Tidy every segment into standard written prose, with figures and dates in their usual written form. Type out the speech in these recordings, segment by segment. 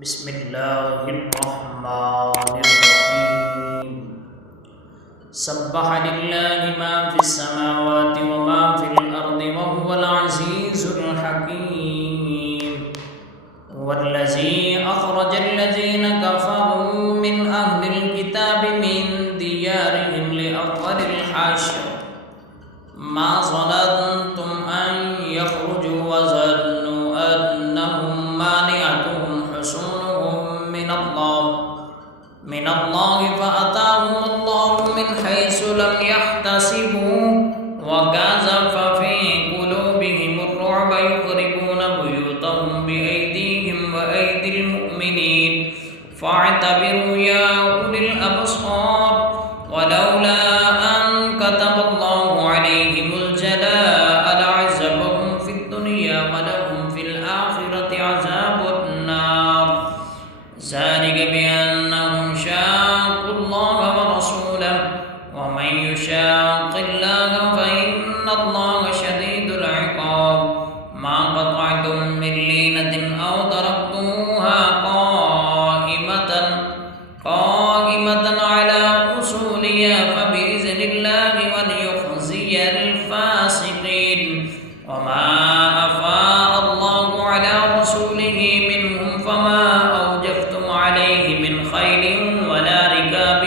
بسم الله الرحمن الرحيم سبح لله ما في السماوات وما في الأرض وهو العزيز الحكيم والذي أخرج الذين كفروا من أهل الكتاب من ديارهم لأول الحشر ما ظننتم أن يخرجوا وظنوا أنهم مانعتهم حصونهم من الله فأتاهم الله من حيث لم يحتسبوا وقذف في قلوبهم الرعب يخربون بيوتهم بأيديهم وأيدي المؤمنين فاعتبروا يا أولي الأبصار ولولا أن كتب الله عليهم الجلاء لعذبهم في الدنيا ولهم في الآخرة عذاب النار ذلك بأنهم شاقوا الله ورسوله ومن يشاق الله فإن الله شديد العقاب ما قطعتم من لينة أو تركتموها قائمة على أصولها فبإذن الله وليخزي الفاسقين وما أفاء الله على رسوله منهم فما أوجفتم عليه من خيل ولا ركاب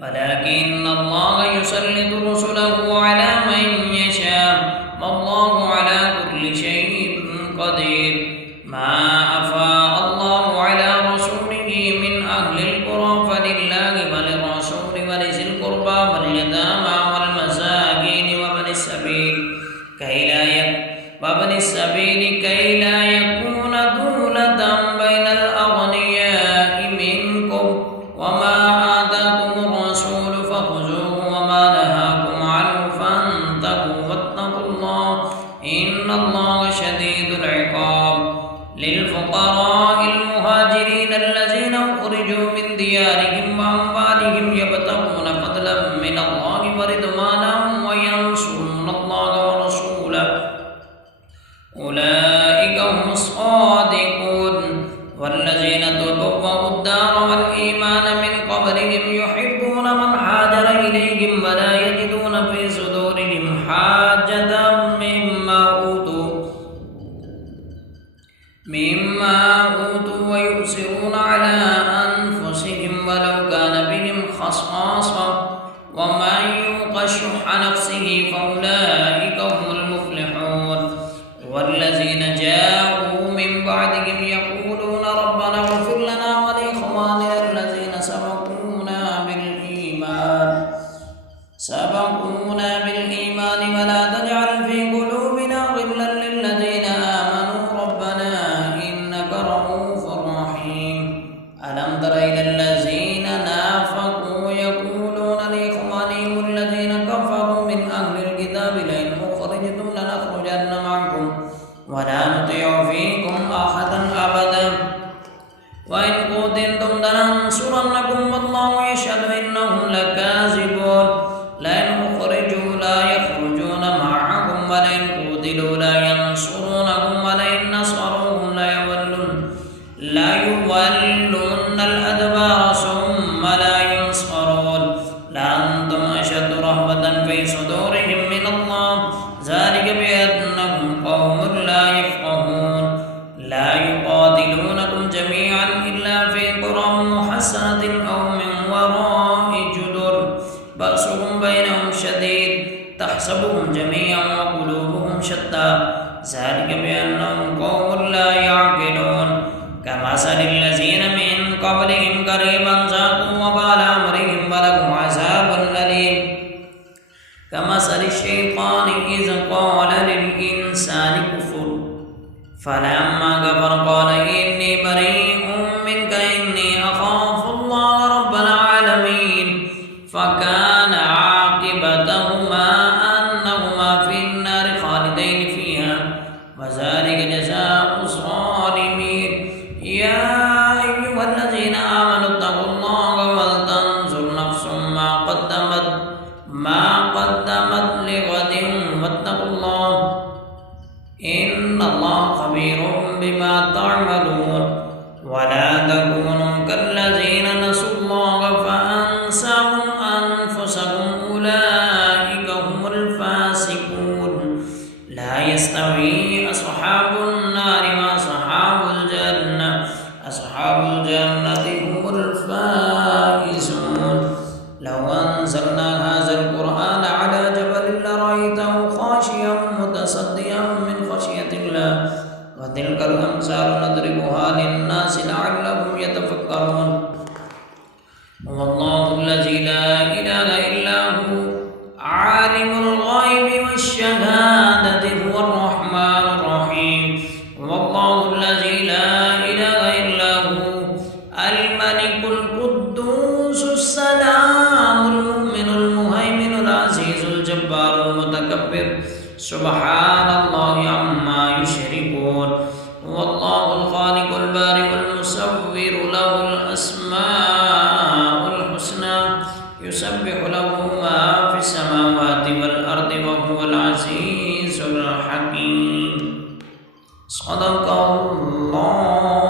ولكن الله يسلط رسله على من يشاء والله على كل شيء قدير ما أفاء الله على رسوله من أهل القرى فلله وللرسول ولذي القربى واليتامى والمساكين وابن السبيل كي لا يكون دولة بين الأغنياء منكم وما آتاكم الرسول فخذوه وما نهاكم عنه فانتهوا واتقوا الله إن الله شديد العقاب للفقراء المهاجرين الذين أخرجوا من ديارهم وأموالهم يبتغون فضلا من الله ورضوانا وينصرون الله ورسوله أولئك هم الصادقون والذين تبوأوا الدار والإيمان من قبلهم يحبون من هاجر إليهم ولا يجدون في صدورهم حاجة مما أوتوا ويؤثرون على أنفسهم ولو كان بهم خصاصة ومن يوق شح نفسه فأولئك هم المفلحون والذين جاءوا من بعدهم يقولون ربنا اغفر لنا ولإخواننا الذين سبقونا بالإيمان ولا تجعل في قلوبنا غلا للذين آمنوا ربنا إنك رؤوف رحيم ألم تر إلى الذين نافقوا يقولون لإخوانهم الذين كفروا من أهل الكتاب لئن أخرجتم لنخرجن معكم ولا نطيع فيكم أحدا أبدا وإن قتلتم لننصرنكم والله يشهد إنهم لكاذبون لئن أخرجوا لا يخرجون معكم ولئن قتلوا لا ينصرونهم ولئن نصروهم لا يولون الأدبار ثم لا ينصرون لأنتم أشد رهبة في صدورهم من الله ذلك بأنهم قوم لا يفقهون لا يقاتلونكم جميعا إلا في قرى محصنة أو من وراء جدر بأسهم بينهم شديد تحسبهم جميعا وقلوبهم شتى ذلك بأنهم قوم لا يعقلون كمثل الذين من قبلهم قريبا ذاقوا وبال أمرهم ولهم عذاب أليم كمثل الشيطان إذ قال للإنسان كفر فلما كفر قال إني بريء منك إني أخاف الله رب العالمين فكان عاقبتهما أنهما في النار خالدين فيها وذلك جزاء الظالمين يا أيها الذين آمنوا اتقوا الله ولتنظر نفس ما قدمت لغد واتقوا الله إن الله خبير بما تعملون ولا تكونوا كالذين نسوا الله فأنساهم أنفسهم أولئك هم الفاسقون لا يستوي أصحاب النار وأصحاب الجنة أصحاب الجنة هم الفائزون لو أنزلنا هذا القرآن على جبل لرأيته خاشعا متصدعا من خشية الله وتلك الأمثال نضربها للناس لعلهم يتفكرون والله الذي لا إله إلا هو عالم الغيب والشهادة هو الرحمن الرحيم والله الذي لا إله إلا هو الملك القدوس السلام المؤمن المهيمن العزيز الجبار المتكبر سبحان الله عما يشركون والله الخالق البارئ المصور له الأسماء الحسنى يسبح له ما في السماوات والأرض وهو العزيز الحكيم صدق الله